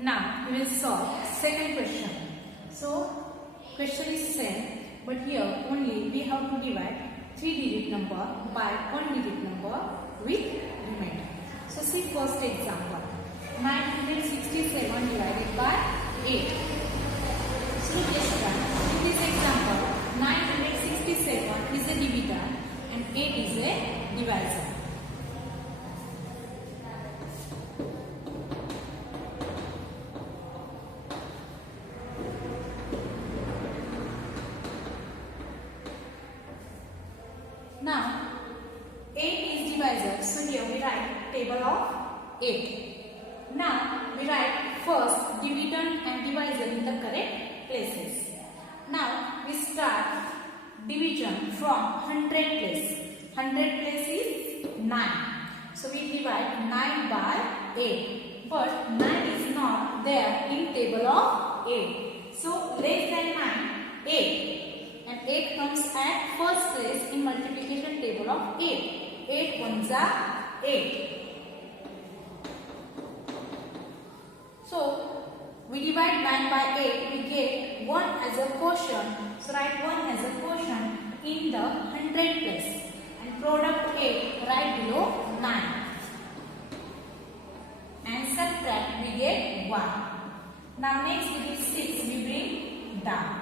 Now we will solve second question. So question is same, but here only we have to divide 3-digit number by 1-digit number with remainder. So see first example, 967 divided by 8. So yes, in this example 967 is a divisor and 8 is a divisor. Now 8 is divisor, so here we write table of 8. Now we write first dividend and divisor in the correct places. Now we start division from 100 place. 100 place is 9. So we divide 9 by 8. But 9 is not there in table of 8. So less than 9, 8. And 8 comes at first place in multiplication table of 8. 8 ones are 8. So we divide 9 by 8, we get 1 as a quotient. So write 1 as a quotient in the 100 place. And product 8 right below 9. And subtract, we get 1. Now next it is 6, we bring down.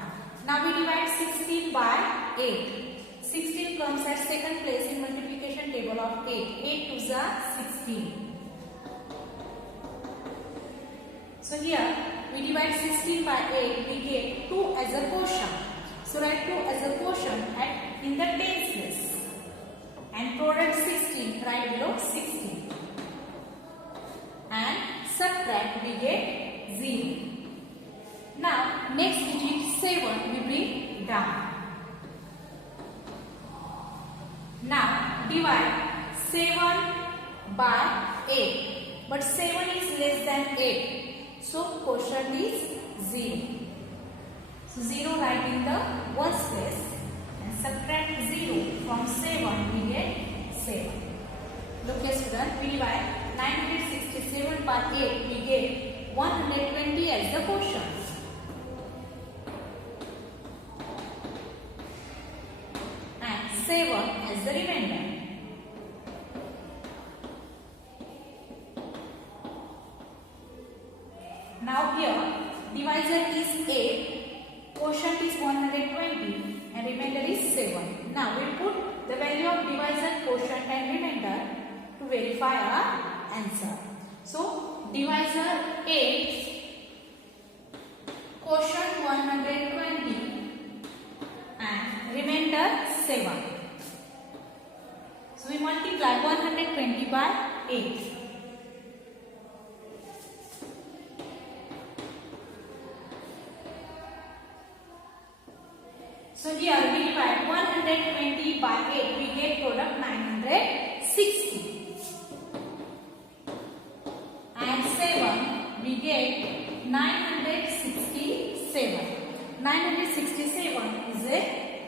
Now we divide 16 by 8. 16 comes at second place in multiplication table of 8. 8 2s are 16. So here we divide 16 by 8. We get 2 as a quotient. So write 2 as a quotient in the tens place. And product 16 right below 16. And subtract, we get 0. Now next digit 7 we bring down. Now divide 7 by 8. But 7 is less than 8. So quotient is 0. So 0 right in the ones place. And subtract 0 from 7 we get 7. Look here student, we divide 967 by 8. We get 120 as the quotient. And 7 as the remainder. Now here divisor is 8, quotient is 120 and remainder is 7. Now we put the value of divisor, quotient and remainder to verify our answer. So divisor 8, quotient 120 and remainder 7. So we multiply 120 by 8. So here we divide 120 by 8. We get product 960. And 7 we get 967. 967 is a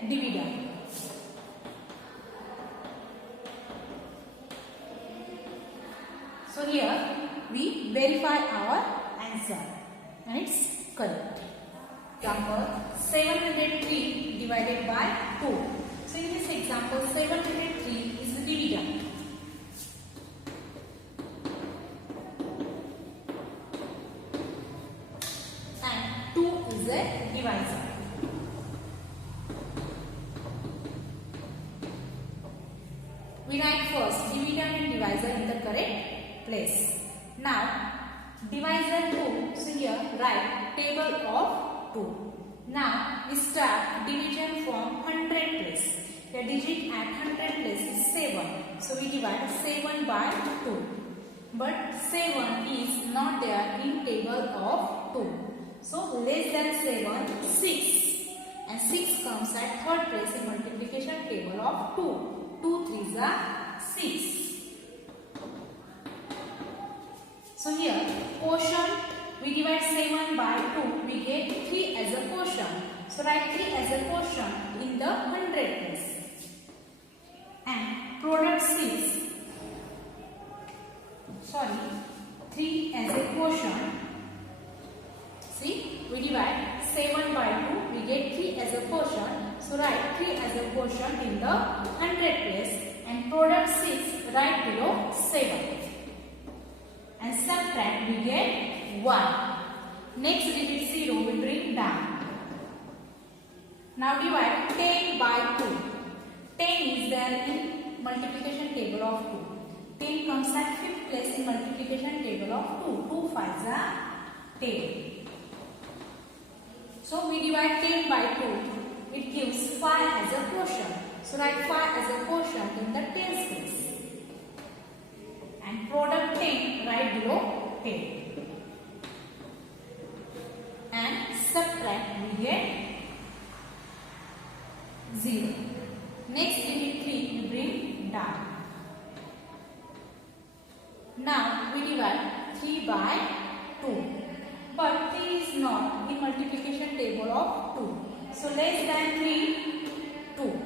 dividend. So here we verify our answer and it's correct. Example 703 divided by 2. So in this example 703 is the dividend. And 2 is a divisor. We write first dividend and divisor in the correct place. Now divisor 2, so here write table of 2. Now we start division from 100 place. The digit at 100 place is 7. So we divide 7 by 2. But 7 is not there in table of 2. So less than 7, 6. And 6 comes at third place in multiplication table of 2. 2 3s are 6. So here quotient, we divide 7 by 2, we get 3 as a quotient. So write 3 as a quotient in the 100 place. And product 6, 3 as a quotient quotient in the hundred place and product 6 right below 7. And subtract, we get 1. Next digit 0 we bring down. Now divide 10 by 2. 10 is there in multiplication table of 2. 10 comes at 5th place in multiplication table of 2. 2 5s are 10. So we divide 10 by 2. It gives 5 as a quotient. So write 5 as a quotient in the tens place. And product 10 right below 10. And subtract, we get 0. Next digit 3 we bring down. Now we divide 3 by 2. But 3 is not in multiplication table of 2. So less than 3, 2.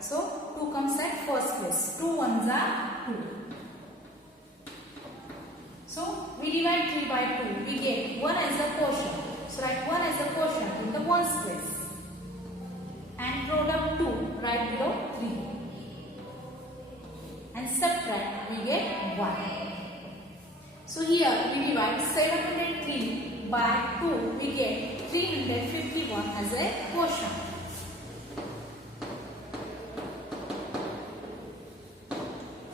So 2 comes at first place. 2 ones are 2. So we divide 3 by 2. We get 1 as a quotient. So write 1 as a quotient in the ones place. And product 2 right below 3. And subtract, we get 1. So here we divide 703 by 2. We get 351 as a quotient.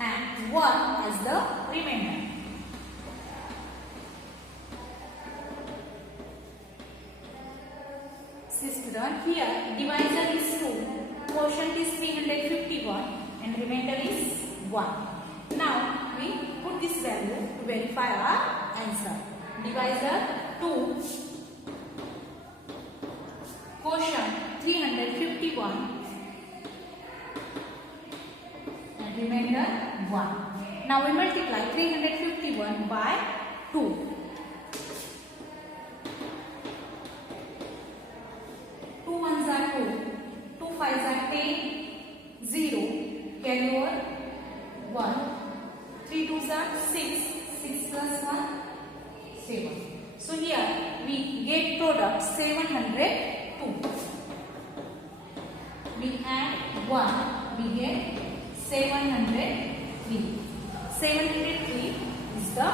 And 1 as the remainder. Student, here divisor is 2, quotient is 351 and remainder is 1. Now we put this value to verify our answer. Divisor 2, quotient 351 and remainder 1. Now we multiply 351 by 2. 2 ones are 2, 2 5s are 10, 0, carry over 1, 3 2s are 6, 6 plus 1, 7. So here we get product 702. We add 1, we get 703. 703 is the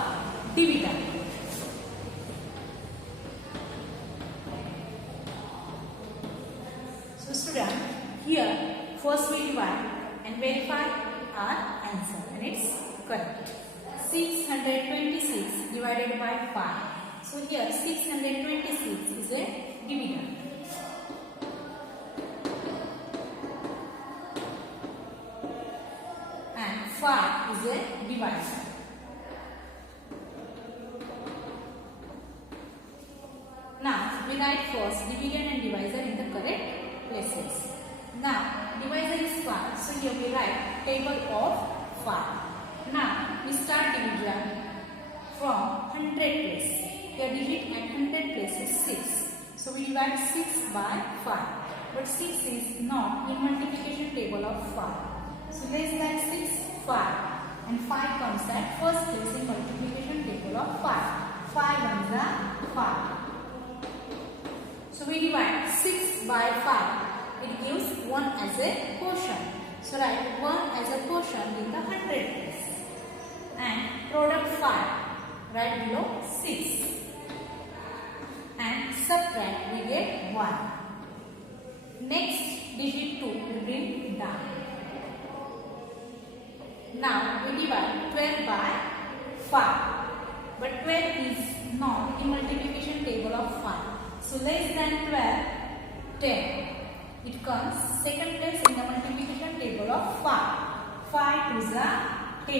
dividend. So student, here first we divide and verify our answer and it's correct. 626 divided by 5. So here 626 is a dividend. And 5 is a divisor. Now we write first dividend and divisor in the correct places. Now divisor is 5, so here we write table of 5. Now we start division from 100 place. The digit at 100 place is 6. So we divide 6 by 5. But 6 is not in multiplication table of 5. So less than 6, 5. And 5 comes at first place in multiplication table of 5. 5 ones are 5. So we divide 6 by 5. It gives 1 as a quotient. So write 1 as a quotient in the 100 place. And product 5 right below 6. And subtract, we get 1. Next digit 2 we bring down. Now we divide 12 by 5. But 12 is not in multiplication table of 5. So less than 12, 10. It comes second place in the multiplication table of 5. 5 2s are 10.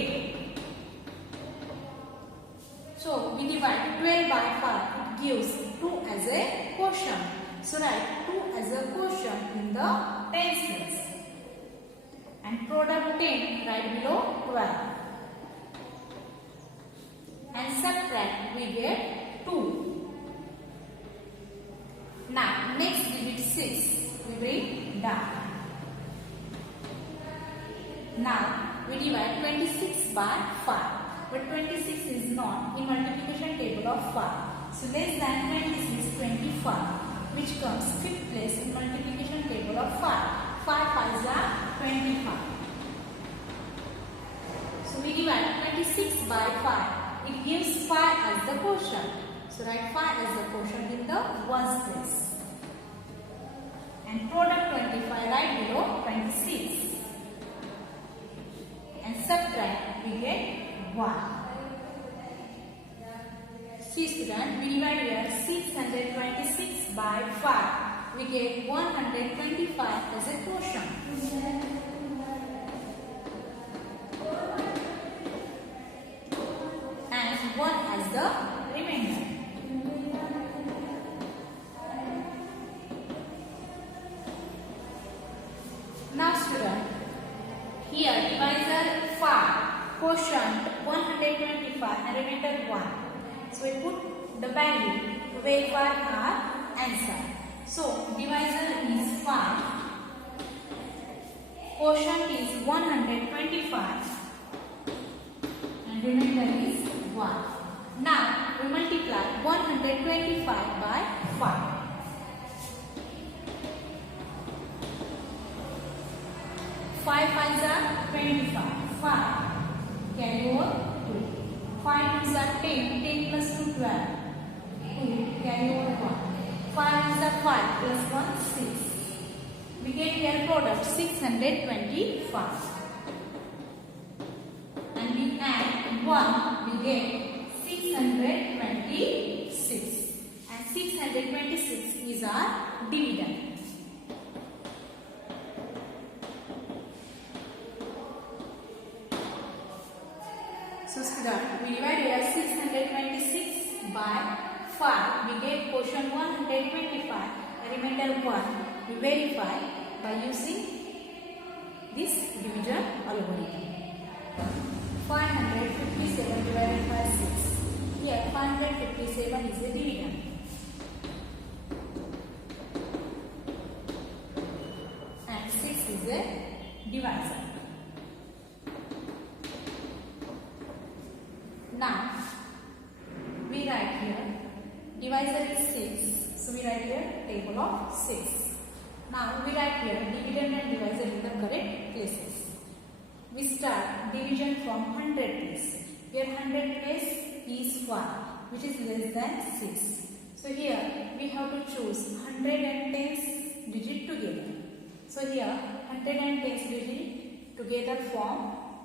So we divide 12 by 5. It gives 2 as a quotient. So write 2 as a quotient in the tens place. And product 10 right below 12. And subtract, we get 2. Now next digit 6 we bring down. Now we divide 26 by 5. But 26 is not in multiplication table of 5. So less than 26 is 25, which comes 5th place in multiplication table of 5. 5 5 5s are 25. So we divide 26 by 5. It gives 5 as the quotient. So write 5 as the quotient in the ones place. And product 25 right below 26. And subtract, we get 1. See student, we divide here 626 by 5. We get 125 as a quotient. And 1 as the remainder. Now student, here divisor 5, quotient 125 and remainder 1. So we put the value to verify our answer. So divisor is 5, quotient is 125 and remainder is 1. Now we multiply 125 by 5. 5 5s are 25. 5 carry over 2. 5 2s are 10. 10 plus 2 12. 2 carry over 1. 5 is a 5 plus 1 6. We get here product 625. And we add 1, we get 626. And 626 is our dividend. So student, we divide here 626 by 5. We get quotient 125 and remainder 1. We verify by using this division algorithm. 557 divided by 6. Here 557 is the dividend. And 6 is the divisor. Now, we write here, divisor is 6. So, we write here table of 6. Now, we write here dividend and divisor in the correct places. We start division from 100 place. Here 100 place is 1, which is less than 6. So, here we have to choose 100 and 10 digit together. So, here 100 and 10 digit together form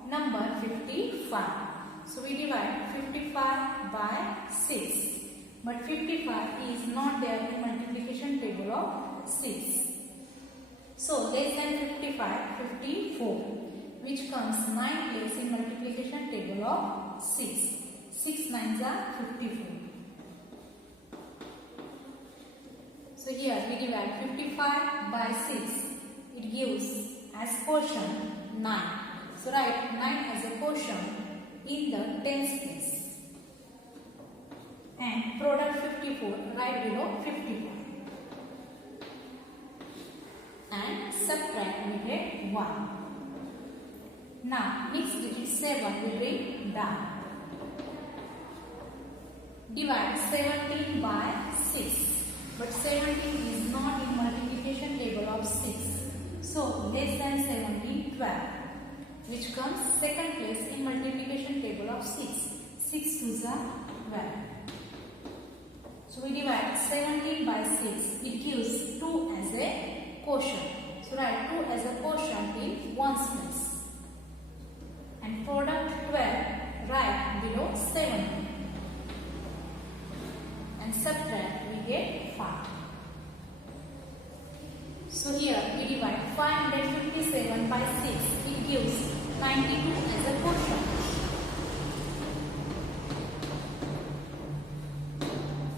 number 55. So we divide 55 by 6. But 55 is not there in multiplication table of 6. So less than 55, 54, which comes 9 place in multiplication table of 6. 6 9s are 54. So here we divide 55 by 6. It gives as quotient 9. So write 9 as a quotient in the tens place. And product 54 right below 54. And subtract, we get 1. Now next digit 7 we bring down. Divide 17 by 6. But 17 is not in multiplication table of 6. So less than 17, 12. Which comes second place in multiplication table of 6. 6 2s are 12. So we divide 17 by 6. It gives 2 as a quotient. So write 2 as a quotient in ones place. And product 12 right below 17. And subtract, we get 5. So here we divide 557 by 6. It gives 92 as a quotient.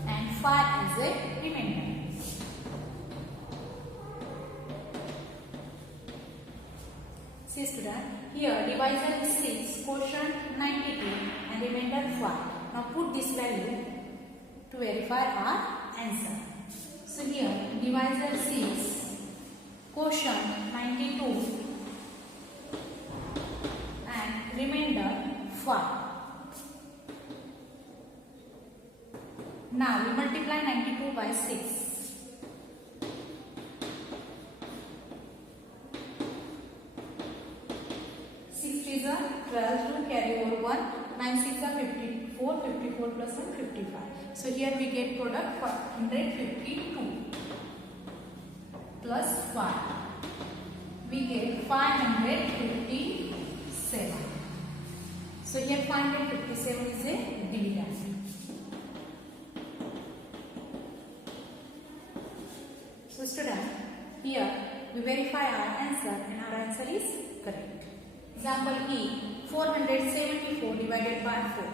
And 5 as a remainder. See student, here divisor is 6, quotient 92 and remainder 5. Now put this value to verify our answer. So here divisor 6, quotient 92 and remainder 5. Now we multiply 92 by 6. 24 plus 1, 55. So here we get product 152 plus 5. We get 557. So here 557 is a dividend. So student, here we verify our answer and our answer is correct. Example E, 474 divided by 4.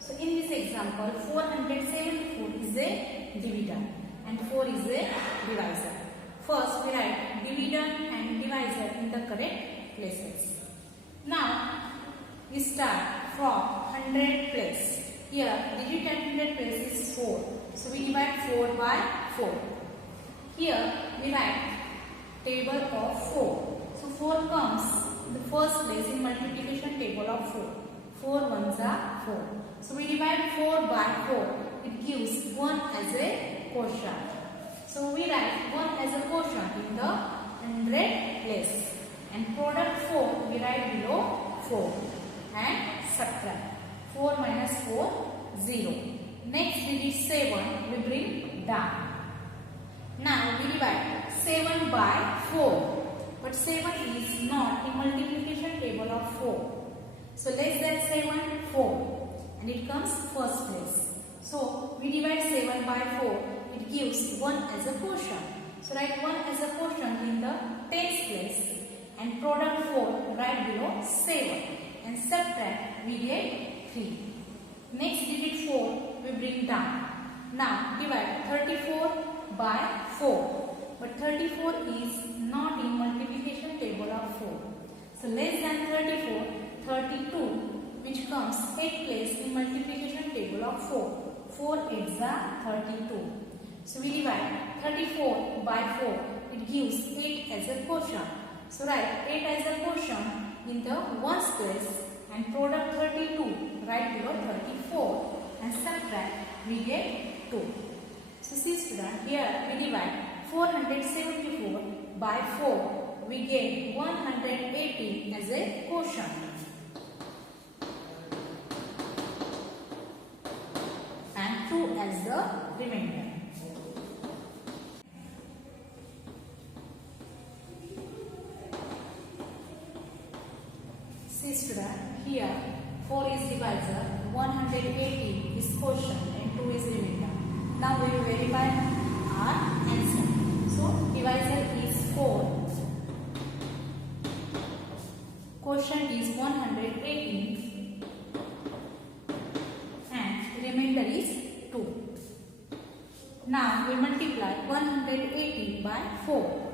So in this example, 474 is a dividend and 4 is a divisor. First we write dividend and divisor in the correct places. Now we start from 100 place. Here digit at 100 place is 4. So we divide 4 by 4. Here we write table of 4. So 4 comes in the first place in multiplication table of 4. 4 ones are 4. So we divide 4 by 4. It gives 1 as a quotient. So we write 1 as a quotient in the 100 place. And product 4 we write below 4. And subtract. 4 minus 4, 0. Next digit 7 we bring down. Now we divide 7 by 4. But 7 is not in multiplication table of 4. So less than 7, 4. And it comes first place. So we divide 7 by 4. It gives 1 as a quotient. So write 1 as a quotient in the tens place. And product 4 right below 7. And subtract, we get 3. Next digit 4 we bring down. Now divide 34 by 4. But 34 is not in multiplication table of 4. So less than 34, 32, which comes 8th place in multiplication table of 4. 4 8s are 32. So we divide 34 by 4. It gives 8 as a quotient. So write 8 as a quotient in the ones place and product 32 right below 34 and subtract, we get 2. So see student, here we divide 474 by 4. We get 180 as a quotient. And 2 as the remainder. See student, here 4 is divisor, 180 is quotient and 2 is remainder. Now we will verify our answer. So divisor is 4, quotient is 180 and remainder is 2. Now we multiply 180 by 4.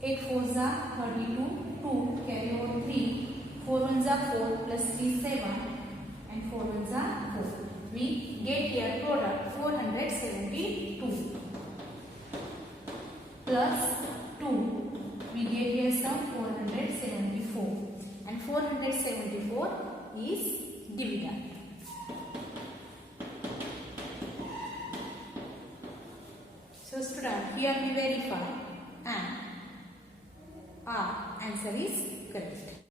8 4s are 32, 2 carry over 3, 4 1s are 4 plus 3 7 and 4 1s are 4. We get here product 472 plus 2. We get here some 474 and 474 is dividend. So student, here we verify and our answer is